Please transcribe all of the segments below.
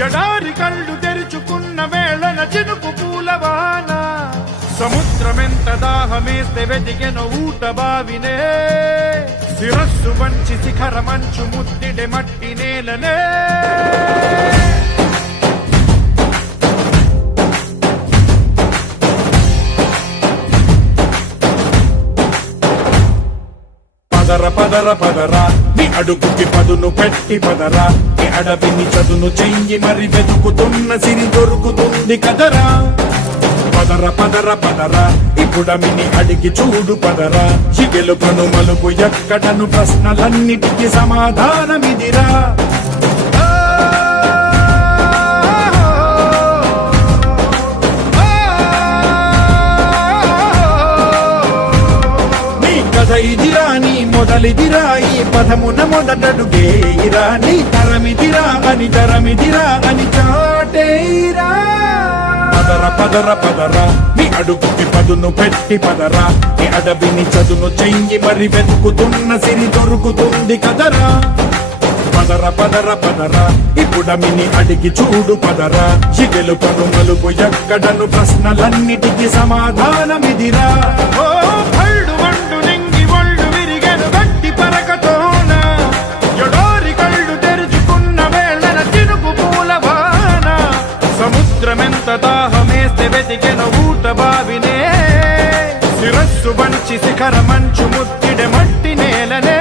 ఎడారి కళ్ళు తెరుచుకున్న వేళన చినుకు పూలవాన సముద్రమెంత దాహమేస్తే వెతికెను ఊట బావినే శిరస్సు వంచి శిఖర మంచు ముద్దిడే మట్టి నేలనే పదర పదర పదరా నీ అడుగుకి పదును పెట్టి పదరా నీ అడవిని చదును చెయ్యి మరి వెతుకుతున్న సిరి దొరుకుతుంది కదరా పదర పదర పదరా ఇప్పుడమిని అడిగి చూడు పదరా చిగెలుపను మలుపు ఎక్కడను ప్రశ్నలన్నిటికీ సమాధానమిదిరా ఇదిరా నీ మొదలిదిరా ఈ పదమున మొదటడుగేయిరా నీ తరమిదిరా అని చాటేరా పదర పదర పదరా నీ అడుగుకి పదును పెట్టి పదరా నీ అడవిని చదును చెయ్యి మరి వెతుకుతున్న సిరి దొరుకుతుంది కదరా పదర పదర పదరా ఇప్పుడమిని అడిగి చూడు పదరా చిగెలుపను మలుపు ఎక్కడను ప్రశ్నలన్నిటికీ సమాధానమిదిరా సముద్రమెంత దాహమేస్తే వెతికెను ఊట బావినే శిరస్సు వంచి శిఖర మంచు ముద్దిడే మట్టి నేలనే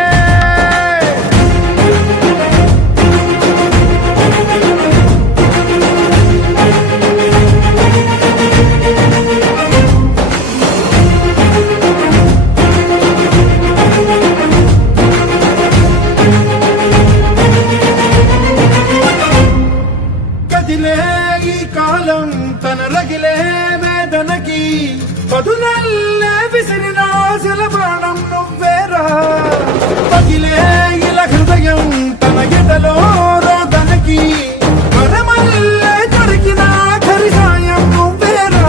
ఈ కాలం తన రగిలే వేదనకి పదునల్లే విసిరిన ఆశల బాణం నువ్వేరా పగిలే ఇలా హృదయం తన ఎదలో రోదనకి వరమల్లే దొరికిన ఆఖరి సాయం నువ్వేరా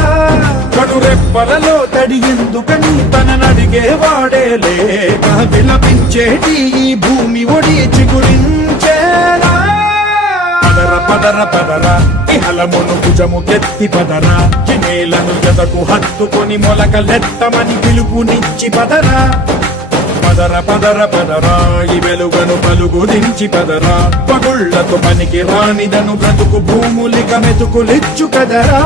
కడురెప్పలలో తడి ఎందుకని తననడిగే వాడే లేక విలపించేటి ఈ భూమి ఒడి చిగురించేరా పదర పదరా ఇహలమును భుజము కెత్తి పదరా నేలను ఎదకు హత్తుకొని మొలకలెత్తమని పిలుపునిచ్చి పదరా పదర పదర పదరా ఈ వెలుగను పలుగు దించి పదరా పగుళ్లకు పనికి రానిదను బ్రతుకు భూములిక మెతుకులిచ్చు కదరా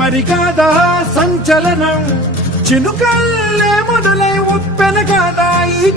మరి కాదా సంచలనం చినుకల్లే మొదలై ఉప్పెన కాదా ఈ